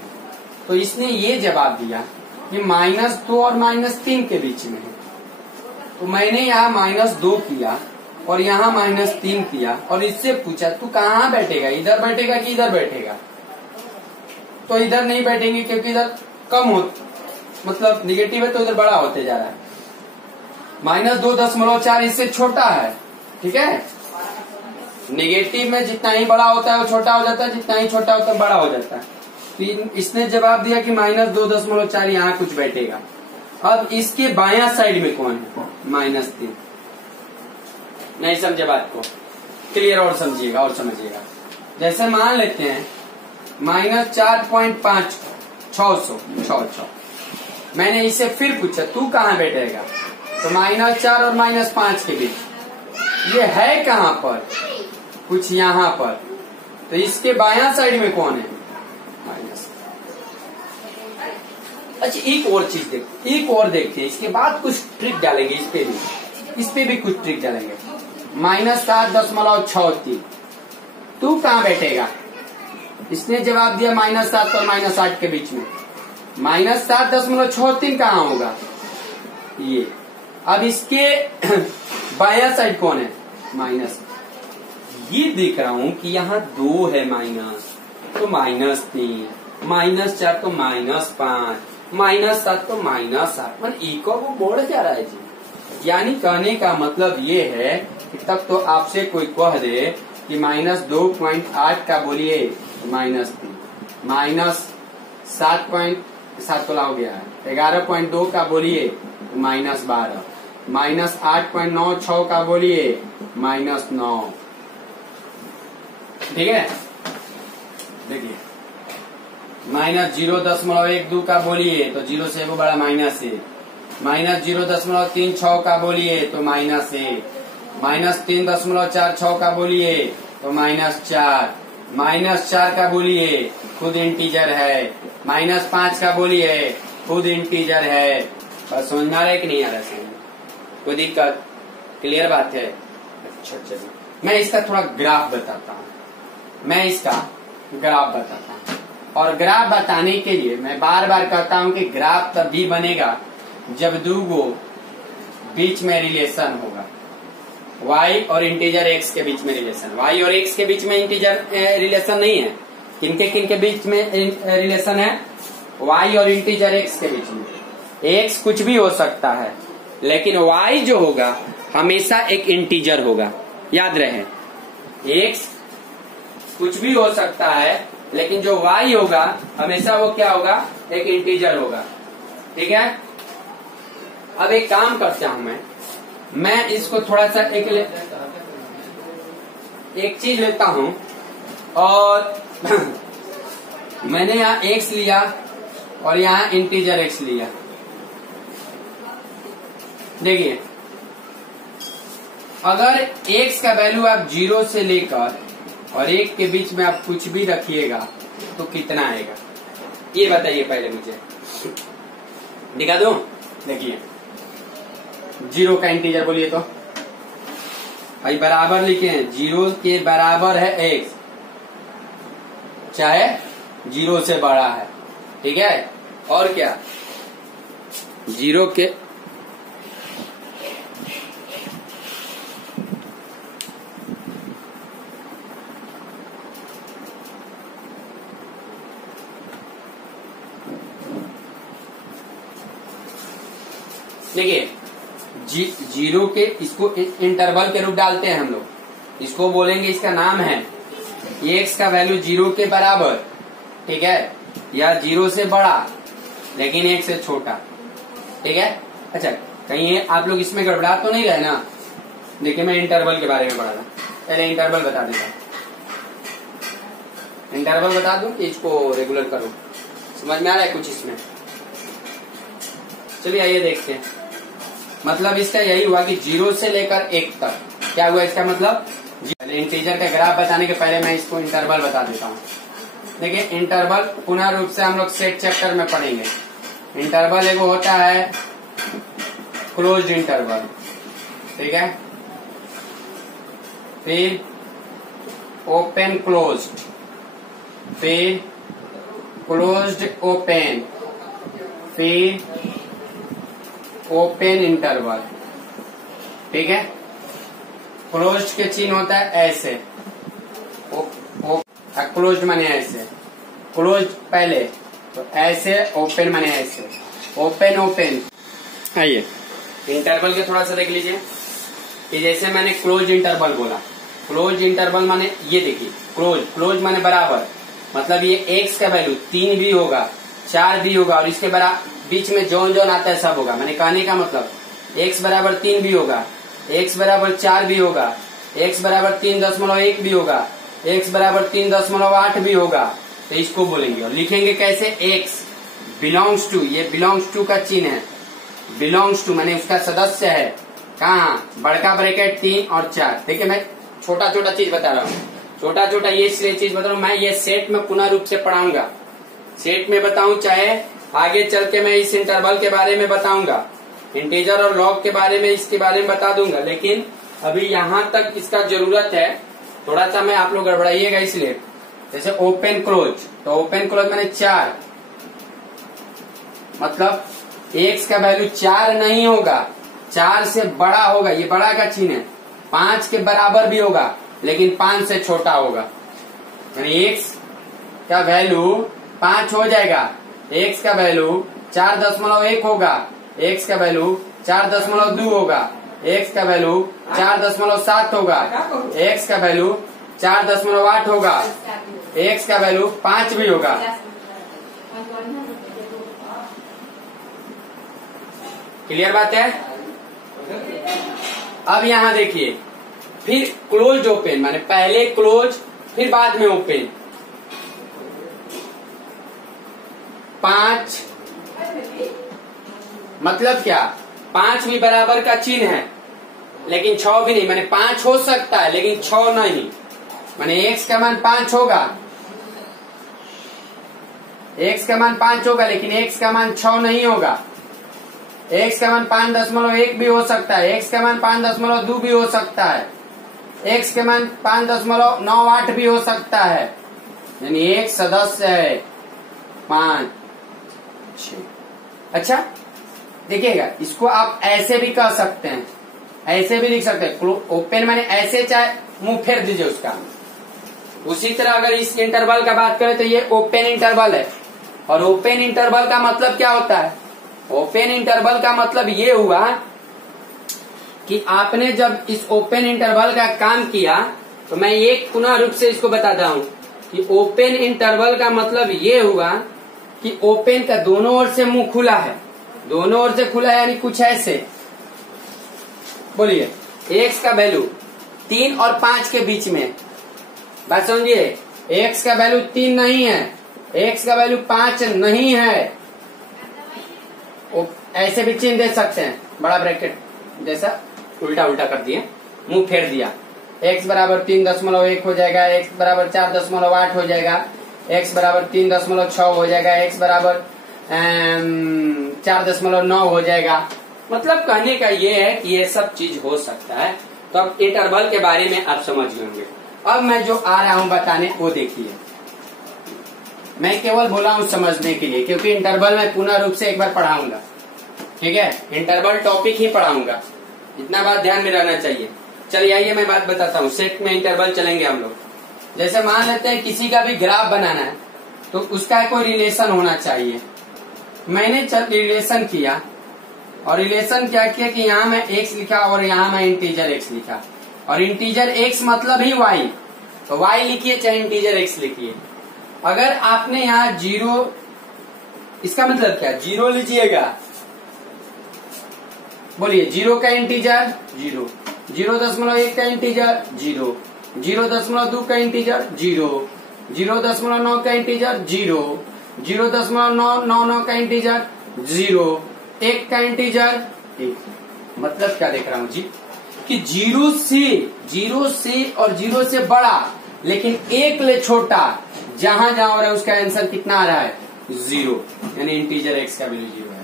तो इसने ये जवाब दिया कि -2 और -3 के बीच में है। तो मैंने यहाँ -2 किया और यहाँ -3 किया, और इससे पूछा तू कहाँ बैठेगा, इधर बैठेगा कि इधर बैठेगा? तो इधर नहीं बैठेंगे क्योंकि इधर कम हो, मतलब निगेटिव है तो इधर बड़ा होते जा रहा है। -2.4 इससे छोटा है, ठीक है। नेगेटिव में जितना ही बड़ा होता है वो छोटा हो जाता है, जितना ही छोटा होता है बड़ा हो जाता है। तो इसने जवाब दिया कि -2.4 यहाँ कुछ बैठेगा। अब इसके बायां साइड में कौन है, -3। नहीं समझे बात को, क्लियर और समझिएगा और समझिएगा। जैसे मान लेते हैं -4.5 600, मैंने इसे फिर पूछा तू कहाँ बैठेगा, तो -4 और -5 के बीच। ये है कहाँ पर, कुछ यहाँ पर। तो इसके बायां साइड में कौन है, माइनस। अच्छा एक और चीज देखते हैं, इसके बाद कुछ ट्रिक डालेंगे, इस पे भी कुछ ट्रिक डालेंगे। -7.63, तू कहाँ बैठेगा? इसने जवाब दिया -7 और -8 के बीच में। -7.63 कहाँ होगा, ये। अब इसके बायां साइड कौन है, माइनस। ये देख रहा हूं कि यहाँ 2 है माइनस, तो -3, -4 तो -5, -7 तो -8, मतलब एक वो बढ़ जा रहा है जी। यानी कहने का मतलब ये है कि तब तो आपसे कोई कह दे कि -2.8 का बोलिए -3, -7.7 तो हो गया है, 11.2 का बोलिए -12, -8.96 का बोलिए -9, ठीक है। देखिए -0.12 का बोलिए तो 0 से वो बड़ा माइनस है। -0.36 का बोलिए तो -1, -3.46 का बोलिए तो -4, -4 का बोलिए खुद इंटीजर है, -5 का बोलिए खुद इंटीजर है। बस समझ में आ रहा है कि नहीं आ रहा है, कोई दिक्कत? क्लियर बात है। अच्छा चलिए मैं इसका थोड़ा ग्राफ बताता हूँ, और ग्राफ बताने के लिए मैं बार बार कहता हूँ कि ग्राफ तभी बनेगा जब दूगो बीच में रिलेशन होगा, y और इंटीजर x के बीच में रिलेशन। y और x के बीच में इंटीजर रिलेशन नहीं है, किनके बीच में रिलेशन है, y और इंटीजर x के बीच में। x कुछ भी हो सकता है, लेकिन y जो होगा हमेशा एक इंटीजर होगा, याद रहे। x कुछ भी हो सकता है, लेकिन जो y होगा हमेशा वो क्या होगा, एक इंटीजर होगा। ठीक है, अब एक काम करता हूं मैं इसको थोड़ा सा एक चीज लेता हूं और मैंने यहाँ x लिया और यहाँ इंटीजर x लिया। देखिए, अगर x का वैल्यू आप 0 से लेकर और 1 के बीच में आप कुछ भी रखिएगा तो कितना आएगा, ये बताइए पहले मुझे। दिखा दूं? देखिए, 0 का इंटीजर बोलिए तो भाई बराबर लिखे हैं, 0 के बराबर है x, चाहे 0 से बड़ा है। ठीक है, और क्या, 0 के देखिए 0 के इसको इंटरवल के रूप डालते हैं हम लोग, इसको बोलेंगे, इसका नाम है x का वैल्यू 0 के बराबर, ठीक है, या 0 से बड़ा लेकिन 1 से छोटा। ठीक है, अच्छा कहीं आप लोग इसमें गड़बड़ा तो नहीं रहे ना। देखिए, मैं इंटरवल के बारे में पढ़ा था, पहले इंटरवल बता देता हूँ। इंटरवल बता दूं कि इसको रेगुलर करूं, समझ में आ रहा है कुछ इसमें? चलिए आइए देखते हैं। मतलब इसका यही हुआ कि 0 से लेकर 1 तक क्या हुआ, इसका मतलब इंटीजर का ग्राफ बताने के पहले मैं इसको इंटरवल बता देता हूँ। देखिए, इंटरवल पुनः रूप से हम लोग सेट चैप्टर में पढ़ेंगे। इंटरवल एगो होता है क्लोज्ड इंटरवल, ठीक है, फिर ओपन क्लोज्ड, फिर क्लोज्ड ओपन, फिर ओपन इंटरवल। ठीक है, क्लोज्ड के चिन्ह होता है ऐसे, क्लोज्ड माने ऐसे, क्लोज्ड पहले तो ऐसे, ओपन माने ऐसे, ओपन ओपन। आइए इंटरवल के थोड़ा सा देख लीजिए कि जैसे मैंने क्लोज इंटरवल बोला, क्लोज इंटरवल माने ये देखिए, क्लोज माने बराबर, मतलब ये x का वैल्यू 3 भी होगा, 4 भी होगा और इसके बीच में जोन जोन आता है सब होगा। मैंने कहने का मतलब x बराबर 3 भी होगा, x बराबर 4 भी होगा, x बराबर 3.1 भी होगा, x बराबर 3.8 भी होगा। तो इसको बोलेंगे और लिखेंगे कैसे, x बिलोंग्स टू, ये बिलोंग्स टू का चिन्ह है, बिलोंग्स टू माने उसका सदस्य है, कहाँ, बड़का ब्रैकेट 3 और 4। देखिए, मैं छोटा छोटा चीज बता रहा हूँ, छोटा छोटा ये इसलिए चीज बता रहा हूँ, मैं ये सेट में पुनः रूप से पढ़ाऊंगा, सेट में बताऊं, चाहे आगे चल के मैं इस इंटरवल के बारे में बताऊंगा, इंटीजर और लॉग के बारे में, इसके बारे में बता दूंगा, लेकिन अभी यहाँ तक इसका जरूरत है। थोड़ा सा मैं आप लोग गड़बड़ाइएगा इसलिए, जैसे ओपन क्लोज, तो ओपन क्लोज मैंने 4, मतलब x का वैल्यू 4 नहीं होगा, 4 से बड़ा होगा, ये बड़ा का चिन्ह है, 5 के बराबर भी होगा लेकिन 5 से छोटा होगा, यानी x का वैल्यू 5 हो जाएगा, x का वैल्यू 4.1 होगा, x का वैल्यू 4.2 होगा, x का वैल्यू 4.7 होगा, x का वैल्यू 4.8 होगा, x का वैल्यू 5 भी होगा। क्लियर बात है? अब यहाँ देखिए, फिर क्लोज ओपन माने पहले क्लोज फिर बाद में ओपन, 5 मतलब क्या, 5 भी बराबर का चिन्ह है लेकिन 6 भी नहीं, माने 5 हो सकता है लेकिन 6 नहीं, माने x का मान 5 होगा, x का मान 5 होगा लेकिन x का मान 6 नहीं होगा, x का मान 5.1 भी हो सकता है, x का मान 5.2 भी हो सकता है, x के मान 5.98 भी हो सकता है, यानी एक सदस्य है 5, 6। अच्छा देखिएगा, इसको आप ऐसे भी कह सकते हैं, ऐसे भी लिख सकते हैं, ओपन माने ऐसे, चाहे मुंह फेर दीजिए उसका। उसी तरह अगर इस इंटरवल का बात करें तो ये ओपन इंटरवल है, और ओपन इंटरवल का मतलब क्या होता है, ओपन इंटरवल का मतलब ये हुआ कि आपने जब इस ओपन इंटरवल का काम किया, तो मैं एक पुनः रूप से इसको बताता हूँ, कि ओपन इंटरवल का मतलब ये हुआ कि ओपन का दोनों ओर से मुंह खुला है, दोनों ओर से खुला है, यानी कुछ ऐसे। बोलिए x का वैल्यू 3 और 5 के बीच में, बात समझिए, x का वैल्यू 3 नहीं है, x का वैल्यू 5 नहीं है। ऐसे भी चिन्ह दे सकते हैं, बड़ा ब्रैकेट जैसा उल्टा उल्टा कर दिए, मुंह फेर दिया, x बराबर 3.1 हो जाएगा, x बराबर 4.8 हो जाएगा, x बराबर 3.6 हो जाएगा, x बराबर 4.9 हो जाएगा। मतलब कहने का ये है कि ये सब चीज हो सकता है। तो अब इंटरवल के बारे में आप समझ गए होंगे। अब मैं जो आ रहा हूं बताने वो देखिए, मैं केवल बोला हूं समझने के लिए, क्योंकि इंटरवल मैं पूर्ण रूप से एक बार पढ़ाऊंगा, ठीक है, इंटरवल टॉपिक ही पढ़ाऊंगा, इतना बात ध्यान में रहना चाहिए। चलिए आइए मैं बात बताता हूँ, सेट में इंटरवल चलेंगे हम लोग। जैसे मान लेते हैं किसी का भी ग्राफ बनाना है तो उसका कोई रिलेशन होना चाहिए। मैंने रिलेशन किया, और रिलेशन क्या किया कि यहाँ मैं x लिखा और यहाँ मैं इंटीजर x लिखा, और इंटीजर x मतलब ही y, तो y लिखिए चाहे इंटीजर x लिखिए। अगर आपने यहाँ 0, इसका मतलब क्या, 0 लीजिएगा, बोलिए 0 का इंटीजर 0, 0.1 का इंटीजर 0, 0.2 का इंटीजर 0, 0.9 का इंटीजर 0, 0.999 का इंटीजर 0, 1 का इंटीजर 1। मतलब क्या देख रहा हूं जी, कि 0 से और 0 से बड़ा लेकिन 1 ले छोटा, जहां जहां हो रहा है उसका आंसर कितना आ रहा है, 0, यानी इंटीजर x का वैल्यू 0 है।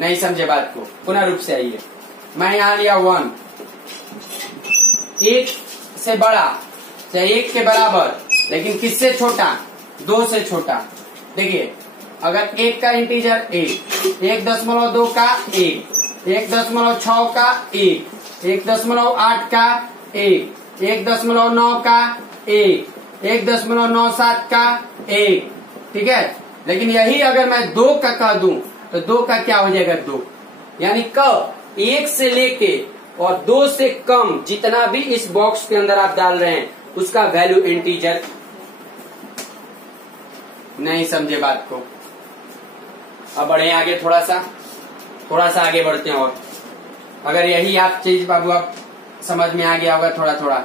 नहीं समझे बात को, पुनः रूप से आइए। मैं यहां लिया 1, 1 से बड़ा चाहे 1 के बराबर, लेकिन किससे छोटा, 2 से छोटा। देखिए अगर 1 का इंटीजर 1, 1.2 का 1, 1.6 का 1, 1.8 का 1, 1.9 का 1, 1.97 का 1, ठीक है। लेकिन यही अगर मैं 2 का कह दूं तो 2 का क्या हो जाएगा, 2, यानी कब 1 से लेके और 2 से कम जितना भी इस बॉक्स के अंदर आप डाल रहे हैं उसका वैल्यू इंटीजर। नहीं समझे बात को, अब बढ़े आगे, थोड़ा सा आगे बढ़ते हैं। और अगर यही आप चीज बाबू आप समझ में आ गया होगा, थोड़ा थोड़ा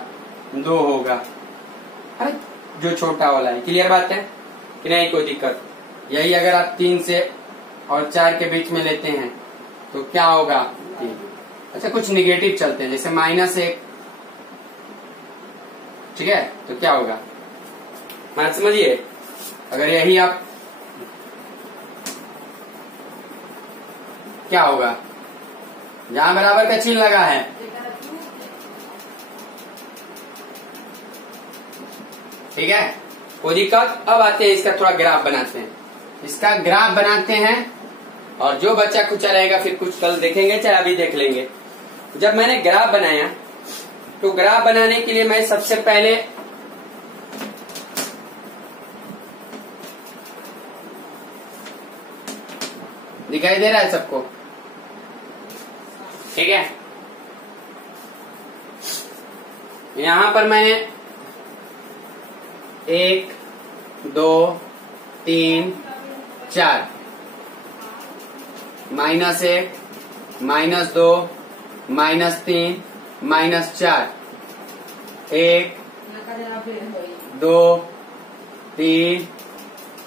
2 होगा, अरे जो छोटा वाला है, क्लियर बात है कि नहीं, कोई दिक्कत। यही अगर आप 3 से और 4 के बीच में लेते हैं तो क्या होगा, 3। अच्छा कुछ निगेटिव चलते हैं, जैसे -1, ठीक है, तो क्या होगा, बात समझिए। अगर यही आप, क्या होगा, जहां बराबर का चिन्ह लगा है, ठीक है, कोई दिक्कत। अब आते हैं इसका थोड़ा ग्राफ बनाते हैं, इसका ग्राफ बनाते हैं, और जो बच्चा कुछ रहेगा फिर कुछ कल देखेंगे चाहे अभी देख लेंगे। जब मैंने ग्राफ बनाया तो ग्राफ बनाने के लिए मैं सबसे पहले दिखाई दे रहा है सबको, ठीक है, यहां पर मैंने 1 2 3 4, -1 -2 -3 -4, 1 2 3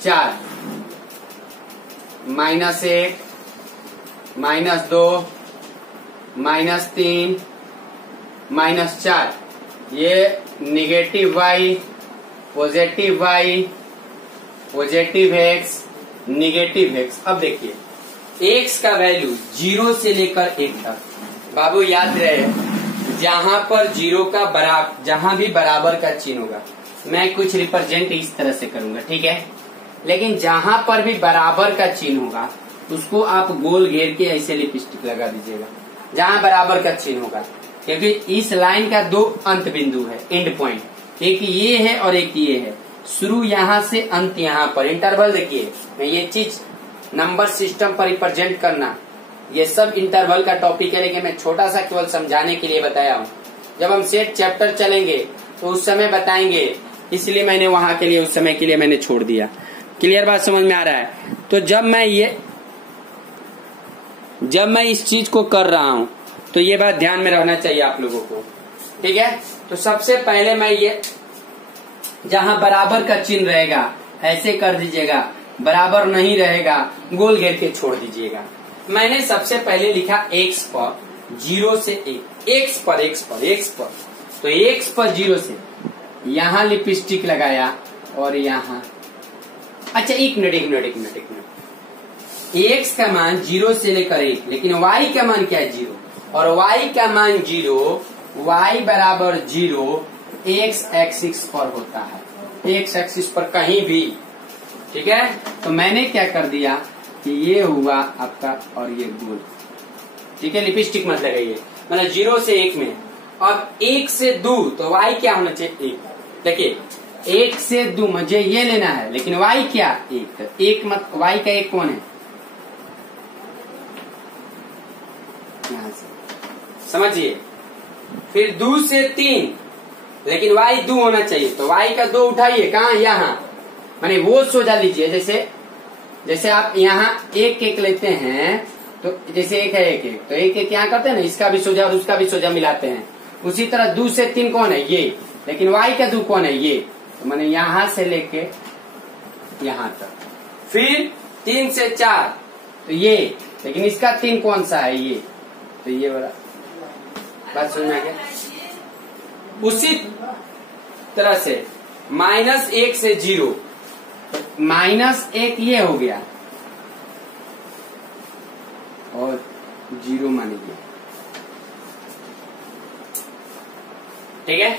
4, -1 -2 -3 -4, ये negative y, positive y, positive x, negative x। अब देखिए x का वैल्यू 0 से लेकर 1 तक, बाबू याद रहे, जहां पर 0 का बराबर, जहां भी बराबर का चिन्ह होगा मैं कुछ रिप्रेजेंट इस तरह से करूंगा, ठीक है, लेकिन जहां पर भी बराबर का चिन्ह होगा उसको आप गोल घेर के ऐसे लिपस्टिक लगा दीजिएगा, जहां बराबर का चिन्ह होगा, क्योंकि इस लाइन का 2 अंत बिंदु है, एंड पॉइंट, एक ये है और एक ये है, शुरू यहां से अंत यहां पर। इंटरवल देखिए, मैं ये चीज नंबर सिस्टम पर रिप्रेजेंट करना, ये सब इंटरवल का टॉपिक है, लेकिन मैं छोटा सा केवल समझाने के लिए बताया हूँ। जब हम सेट चैप्टर चलेंगे तो उस समय बताएंगे इसलिए मैंने वहां के लिए उस समय के लिए मैंने छोड़ दिया। क्लियर बात समझ में आ रहा है? तो जब मैं इस चीज को कर रहा हूं तो ये बात ध्यान में रहना चाहिए आप लोगों को, ठीक है। तो सबसे पहले मैं ये जहां बराबर का चिन्ह रहेगा ऐसे कर दीजिएगा, बराबर नहीं रहेगा गोल घेर के छोड़ दीजिएगा। मैंने सबसे पहले लिखा x पर 0 से 1, x पर तो x पर 0 से यहां लिपस्टिक लगाया और यहां, अच्छा एक मिनट, x का मान 0 से लेकर 1, लेकिन y का मान क्या है 0, और y का मान 0, y बराबर 0 x एक्सिस पर होता है, x एक्सिस पर कहीं भी, ठीक है। तो मैंने क्या कर दिया कि ये हुआ आपका और ये गोल, ठीक है। लिपस्टिक मत लगाइए, मतलब 0 से 1 में। अब 1 से 2 तो y क्या होना चाहिए 1। देखिए 1 से 2 मुझे ये लेना है, लेकिन y क्या 1, तो 1 मत, y का 1 कौन है यहां से समझिए। फिर 2 से 3, लेकिन y 2 होना चाहिए, तो y का 2 उठाइए, कहाँ यहाँ, माने वो सोजा लीजिए। जैसे आप यहाँ 1 1 लेते हैं, तो जैसे 1 है 1 1, तो 1 1 यहाँ करते हैं ना, इसका भी सोजा और उसका भी सोजा मिलाते हैं। उसी तरह 2 से 3 कौन है ये, लेकिन y का 2 कौन है ये, तो मैंने यहाँ से लेके यहाँ तक। फिर 3 से 4 तो ये, लेकिन इसका 3 कौन सा है ये, तो ये वाला। बात समझ में आ गया? उसी तरह से -1 से 0, -1 ये हो गया और 0 मान लिया, ठीक है।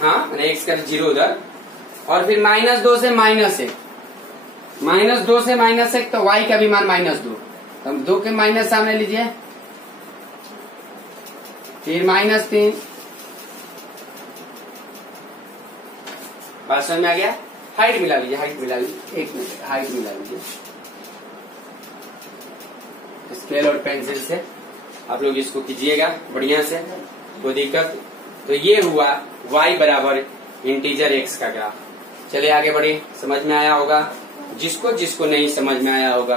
हाँ मैंने x का 0 उधर, और फिर -2 से -1, -2 से -1 तो y का भी मान -2, तो 2 के माइनस सामने लीजिए, फिर -3। बात समझ में आ गया? हाइट मिला लीजिए, एक मिनट, हाइट मिला लीजिए स्केल और पेंसिल से, आप लोग इसको कीजिएगा बढ़िया से, कोई दिक्कत। तो ये हुआ y बराबर इंटीजर x का ग्राफ। चलिए आगे बढ़िए, समझ में आया होगा। जिसको नहीं समझ में आया होगा,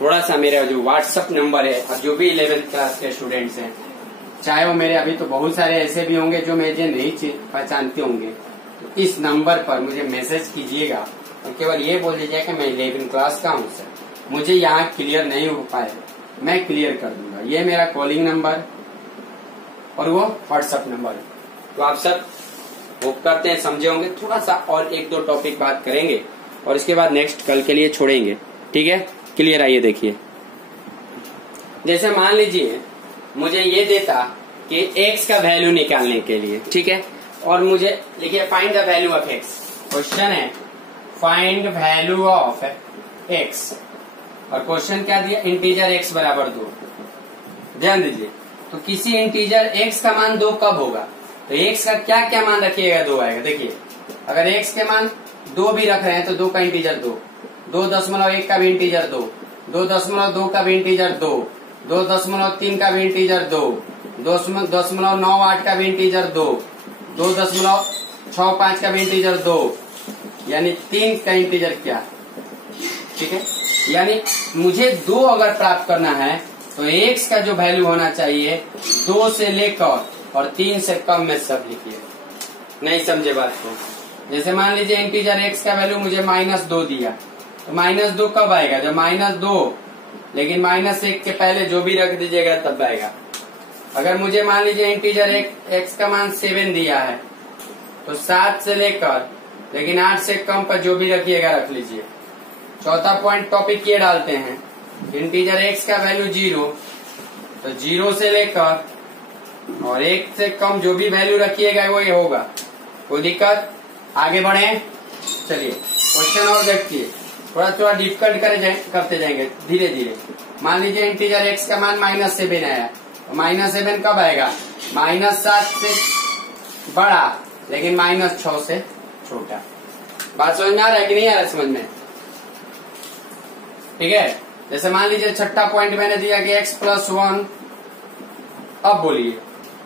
थोड़ा सा मेरा जो व्हाट्सएप नंबर है, अब जो भी 11th क्लास के स्टूडेंट्स हैं, चाहे वो मेरे अभी तो बहुत सारे ऐसे भी होंगे जो मुझे नहीं पहचानते होंगे, तो इस नंबर पर मुझे मैसेज कीजिएगा और केवल ये बोल दीजिएगा कि मैं 11th क्लास का हूँ सर, मुझे यहाँ क्लियर नहीं हो पाए, मैं क्लियर कर दूंगा। ये मेरा कॉलिंग नंबर और वो व्हाट्सएप नंबर। तो आप सब होप करते हैं समझे होंगे। थोड़ा सा और 1-2 टॉपिक बात करेंगे और इसके बाद नेक्स्ट कल के लिए छोड़ेंगे, ठीक है। क्लियर? आइए देखिए, जैसे मान लीजिए मुझे ये देता कि x का वैल्यू निकालने के लिए, ठीक है, और मुझे लिखिए find the value of x। Question है फाइंड वैल्यू ऑफ x, और क्वेश्चन क्या दिया, इंटीजर x बराबर 2। ध्यान दीजिए, तो किसी इंटीजर x का मान 2 कब होगा, तो x का क्या क्या मान रखिएगा 2 आएगा। देखिए अगर x के मान 2 भी रख रहे हैं तो 2 का इंटीजर 2, 2.1 का भी इंटीजर 2, 2.2 का भी इंटीजर 2, 2.3 का भी इंटीजर 2, 2.98 का भी इंटीजर 2, 2.65 का भी इंटीजर 2, यानी 3 का इंटीजर क्या, ठीक है। यानी मुझे 2 अगर प्राप्त करना है तो x का जो वैल्यू होना चाहिए 2 से लेकर और 3 से कम में सब लिखिए। नहीं समझे बात को? जैसे मान लीजिए इंटीजर x का वैल्यू मुझे -2 दिया, तो -2 कब आएगा, जब -2 लेकिन -1 के पहले जो भी रख दीजिएगा तब आएगा। अगर मुझे मान लीजिए इंटीजर x का मान 7 दिया है, तो 7 से लेकर लेकिन 8 से कम पर जो भी रखिएगा रख लीजिए। चौथा पॉइंट टॉपिक ये डालते हैं, इंटीजर x का वैल्यू 0, तो 0 से लेकर और 1 से कम जो भी वैल्यू रखिएगा वो ये होगा। कोई दिक्कत? आगे बढ़े, चलिए क्वेश्चन और देखिए, थोड़ा थोड़ा डिफिकल्ट करते जाएंगे धीरे धीरे। मान लीजिए इंटीजर x का मान -7 आया, तो -7 कब आएगा, -7 से बड़ा लेकिन -6 से छोटा। बात समझ में आ रहा है कि नहीं आ रहा समझ में? ठीक है। जैसे मान लीजिए छठा पॉइंट मैंने दिया कि x + 1, अब बोलिए,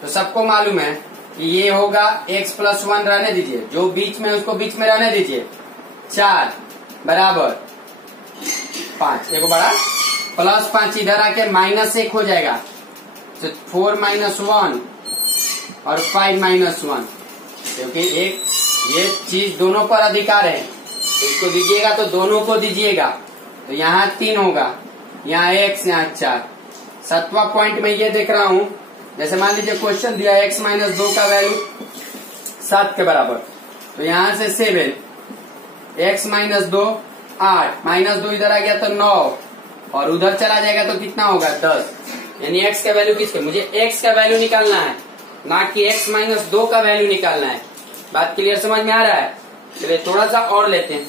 तो सबको मालूम है कि ये होगा x+1 रहने दीजिए, जो बीच में उसको बीच में रहने दीजिए, 4 बराबर 5, देखो बड़ा +5 इधर आके -1 हो जाएगा, तो 4 - 1 और 5 - 1, क्योंकि एक ये चीज दोनों पर अधिकार है, तो इसको दीजिएगा तो दोनों को दीजिएगा, तो यहाँ 3 होगा, यहाँ x, यहाँ 4। 7वां पॉइंट में ये देख रहा हूं, जैसे मान लीजिए क्वेश्चन दिया x - 2 का वैल्यू 7 के बराबर, तो यहाँ से 7, x - 2 8, -2 इधर आ गया तो 9, और उधर चला जाएगा तो कितना होगा 10, यानी x का वैल्यू किसका, मुझे x का वैल्यू निकालना है, ना कि x - 2 का वैल्यू निकालना है। बात क्लियर समझ में आ रहा है? चलिए थोड़ा सा और लेते हैं,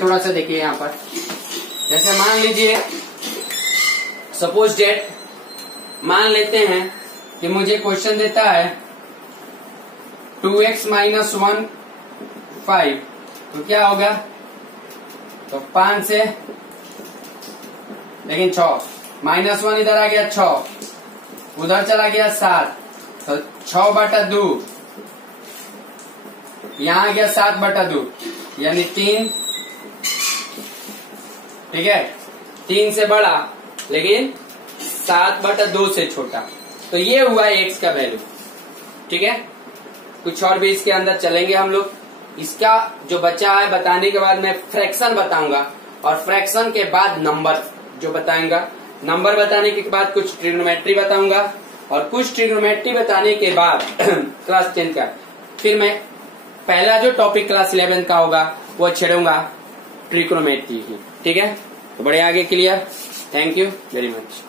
थोड़ा सा देखिए यहाँ पर, जैसे मान लीजिए सपोज डेट, मान लेते हैं कि मुझे क्वेश्चन देता है 2x - 1 5, तो क्या होगा, तो 5 से, लेकिन 6 -1 इधर आ गया 6, उधर चला गया 7, तो 6/2, यहां आ गया 7/2, यानी 3, ठीक है, 3 से बड़ा लेकिन 7/2 से छोटा, तो ये हुआ x का वैल्यू। ठीक है, कुछ और भी इसके अंदर चलेंगे हम लोग। इसका जो बचा है बताने के बाद मैं फ्रैक्शन बताऊंगा, और फ्रैक्शन के बाद नंबर जो बताऊंगा, नंबर बताने के बाद कुछ ट्रिग्नोमेट्री बताऊंगा, और कुछ ट्रिग्नोमेट्री बताने के बाद क्लास 10 का फिर मैं पहला जो टॉपिक क्लास 11 का होगा वो छेड़ूंगा, ट्रिग्नोमेट्री ही। ठीक है, तो बड़े आगे clear. Thank you very much.